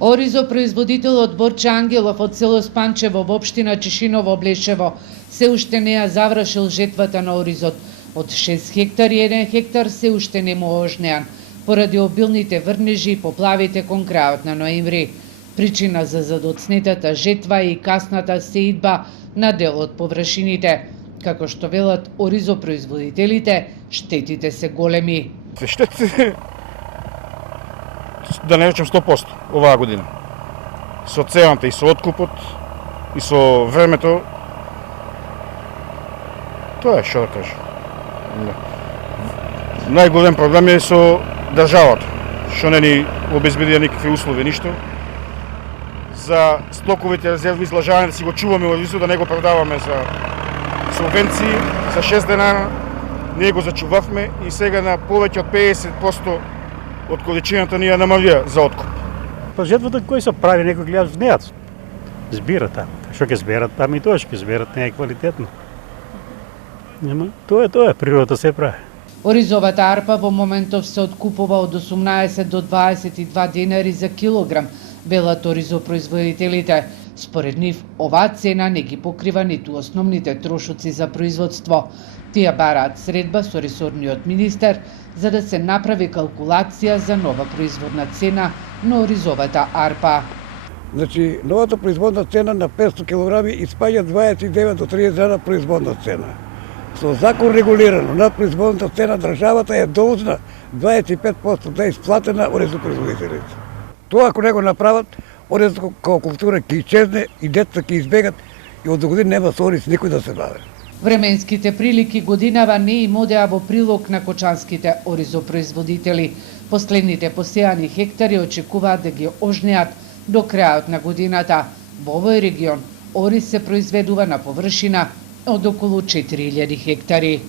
Оризопроизводителот Борче Ангелов од село Спанчево во општина Чешиново Блешево се уште не ја завршил жетвата на оризот. Од 6 хектари 1 хектар се уште не му ожнеан, поради обилните врнежи и поплавите кон крајот на ноември. Причина за задоцнетата жетва и касната сеидба на дел од површините. Како што велат оризопроизводителите, штетите се големи. Штетите, да не речем 100% оваа година. Со цената и со откупот, и со времето, тоа е што да кажам. Најголем проблем е со државата, што не ни обезбедија никакви услови, ништо. За стоковите резерви излажаване да си го чуваме оризот, да не го продаваме за субвенции, за 6 дена ние го зачувавме и сега на повеќе од 50% од количината ни ја намалија за откуп. Па жетвата кој се прави, некој гледат внеат. Збират таму. Што ќе зберат таму и тоа што ќе зберат не е квалитетно. Нема, тоа е, природата се прави. Оризовата арпа во моментов се откупува од 18 до 22 денари за килограм, велат оризопроизводителите. Според нив, оваа цена не ги покрива ниту основните трошоци за производство. Тие бараат средба со ресорниот министер за да се направи калкулација за нова производна цена на оризовата арпа. Значи, новата производна цена на 500 кг испаѓа 29 до 30 дена производна цена. Со закон регулирано на производната цена државата е должна 25% да е исплатена оризопроизводителите. Тоа ако не го направат, оризот како култура ќе исчезне и децата ќе избегат и од година нема со ориз никој да се бави. Временските прилики годинава не им одеа во прилог на кочанските оризопроизводители. Последните посејани хектари очекуваат да ги ожнеат до крајот на годината. Во овој регион ориз се произведува на површина од околу 4000 хектари.